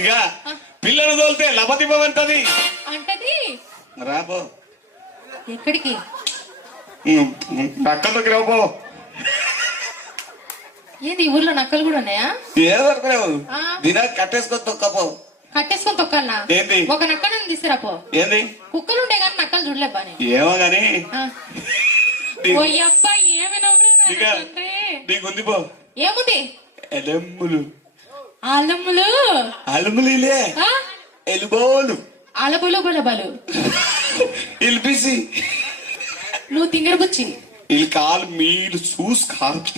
ఇక పిల్లలు తోలితే లభదివ్వంటది అంటది. రాబో ఎక్కడికి? నక్కల దగ్గర పో. ఏంది ఈ ఊర్లో నక్కలు కూడా ఉన్నాయా? ఏదనుకునేవు దినా కట్టేసుకొని తొక్కపో. కట్టేసుకొని తొక్కాలనా? ఏంది ఒక నక్కను తీసుకురాపో. ఏంది కుక్కలు ఉండే కానీ నక్కలు చూడలేబ్బా. ఏమో గాని నీకుంది పో. ఏముంది? ఎలమ్ములు. ఆలమ్ములు. అలుములిలే ఎలుబోలు. ఆలబోలు గొలబలు. ఇల్పిసి నువ్వు తింగరబుచ్చి. ఇల్లు కాలు మీరు చూసి కారు